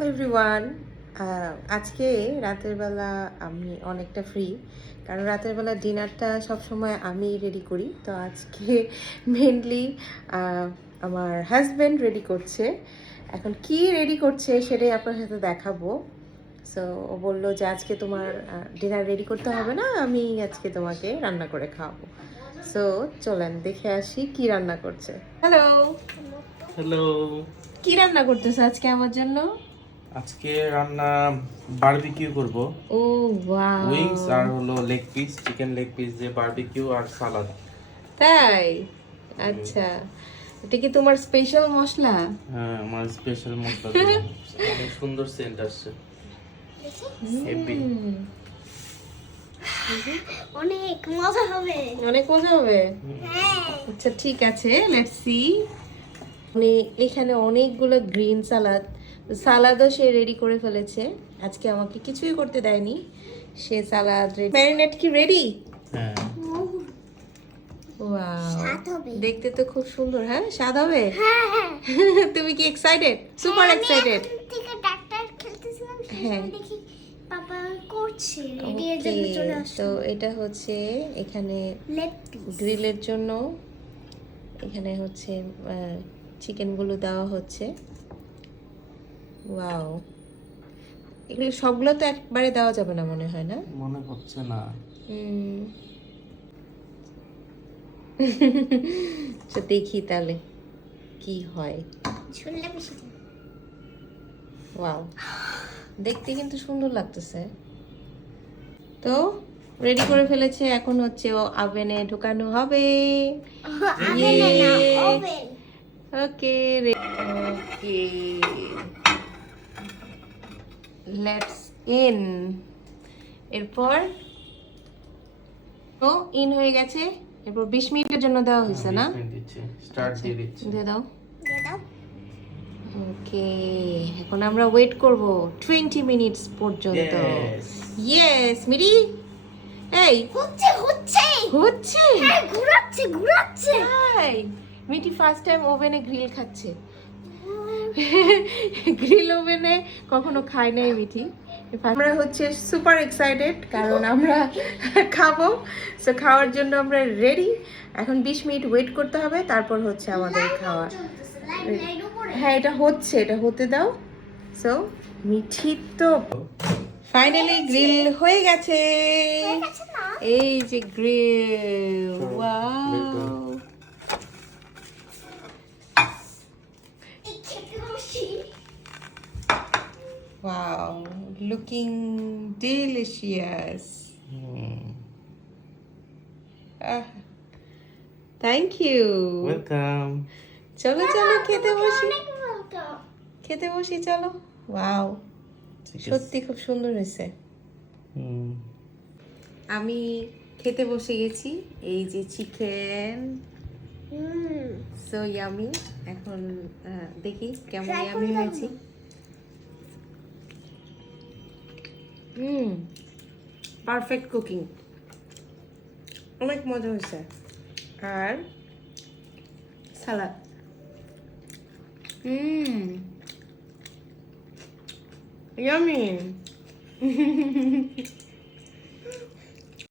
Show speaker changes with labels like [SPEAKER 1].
[SPEAKER 1] Hello everyone. আজকে রাতের বেলা আমি অনেকটা ফ্রি কারণ রাতের বেলা ডিনারটা সবসময় আমি রেডি করি। তো আজকে মেনলি আমার হাজব্যান্ড রেডি করছে। এখন কি রেডি করছে সেটাই আপনার সাথে দেখাবো। সো ও বলল যে আজকে তোমার ডিনার রেডি করতে হবে না আমি আজকে তোমাকে রান্না করে খাওয়াবো। সো চলেন দেখে আসি কি রান্না করছে। হ্যালো
[SPEAKER 2] হ্যালো
[SPEAKER 1] কি রান্না করতেছে আজকে আমার জন্য?
[SPEAKER 2] আজকে রান্না বারবিকিউ করব।
[SPEAKER 1] ও ওয়াও।
[SPEAKER 2] উইংস আর হলো leg piece chicken leg piece দিয়ে বারবিকিউ আর সালাদ
[SPEAKER 1] তাই? আচ্ছা। এটা কি তোমার স্পেশাল মশলা?
[SPEAKER 2] হ্যাঁ আমার স্পেশাল মশলা। অনেক সুন্দর সেন্ট আসছে। হেভি
[SPEAKER 3] অনেক মজা হবে।
[SPEAKER 1] অনেক মজা হবে?
[SPEAKER 3] হ্যাঁ।
[SPEAKER 1] আচ্ছা ঠিক আছে লেটস সি মানে এখানে অনেকগুলো গ্রিন সালাদ সালাদও সে রেডি করে ফেলেছে। আজকে আমাকে কিছুই করতে দেয়নি। সে সালাদ ম্যারিনেট কি রেডি
[SPEAKER 2] হ্যাঁ।
[SPEAKER 1] দেখতে তো খুব সুন্দর হ্যাঁ? স্বাদ হবে?
[SPEAKER 3] হ্যাঁ হ্যাঁ।
[SPEAKER 1] তুমি কি এক্সাইটেড সুপার এক্সাইটেড হ্যাঁ।
[SPEAKER 3] সময় দেখি পাপা করছে। রেডি এর
[SPEAKER 1] ওকে
[SPEAKER 3] জন্য চলে
[SPEAKER 1] তো এটা হচ্ছে এখানে গ্রিলের জন্য। এখানে হচ্ছে চিকেনগুলো দেওয়া হচ্ছে। ওয়াও এগুলো সবগুলো তো একবারে দেওয়া যাবে না মনে হয় না?
[SPEAKER 2] মনে হচ্ছে না।
[SPEAKER 1] হুম। তো দেখি তাহলে কি হয়।
[SPEAKER 3] শুনলে বেশি দিন।
[SPEAKER 1] ওয়াও দেখতে কিন্তু সুন্দর লাগতেছে। তো রেডি করে ফেলেছে এখন হচ্ছে ও আভেনে ঢুকানো হবে। Okay okay let's in. এরপর ও ইন হয়ে গেছে। এরপর বিশ মিনিটের জন্য দেওয়া হয়েছে না?
[SPEAKER 2] স্টার্ট দিয়ে দিচ্ছি।
[SPEAKER 1] দিয়ে দাও। ওকে এখন আমরা ওয়েট করব টোয়েন্টি মিনিটস পর্যন্ত।
[SPEAKER 2] Yes.
[SPEAKER 1] ইয়েস মিরি! এই!
[SPEAKER 3] হচ্ছে হচ্ছে!
[SPEAKER 1] হচ্ছে?
[SPEAKER 3] হ্যাঁ ঘোরাচ্ছে ঘোরাচ্ছে!
[SPEAKER 1] মিটি ফার্স্ট টাইম ওভেনে গ্রিল খাচ্ছে। গ্রিল ওভেনে কখনো খাই নাই মিঠি। আমরা হচ্ছে সুপার এক্সাইটেড কারণ আমরা খাব। সো খাওয়ার জন্য আমরা রেডি এখন বিশ মিনিট ওয়েট করতে হবে তারপর হচ্ছে আমাদের খাওয়া। হ্যাঁ এটা হচ্ছে এটা হতে দাও। সো মিঠি তো ফাইনালি গ্রিল হয়ে গেছে। এই যে গ্রিল
[SPEAKER 2] চলো,
[SPEAKER 1] ওয়াও
[SPEAKER 3] এই খেতে বসি
[SPEAKER 1] Wow, looking delicious. Ah, thank you.
[SPEAKER 2] Welcome
[SPEAKER 1] চলো চলো খেতে বসি। খেতে বসি চলো। ওয়াও সত্যি খুব সুন্দর হয়েছে। আমি খেতে বসে গেছি এই যে চিকেন সো ইয়ামি এখন দেখি কেমন ইয়ামি হয়েছে। হুম পারফেক্ট কুকিং অনেক মজা হয়েছে। আর সালাদ। হুম ইয়ামি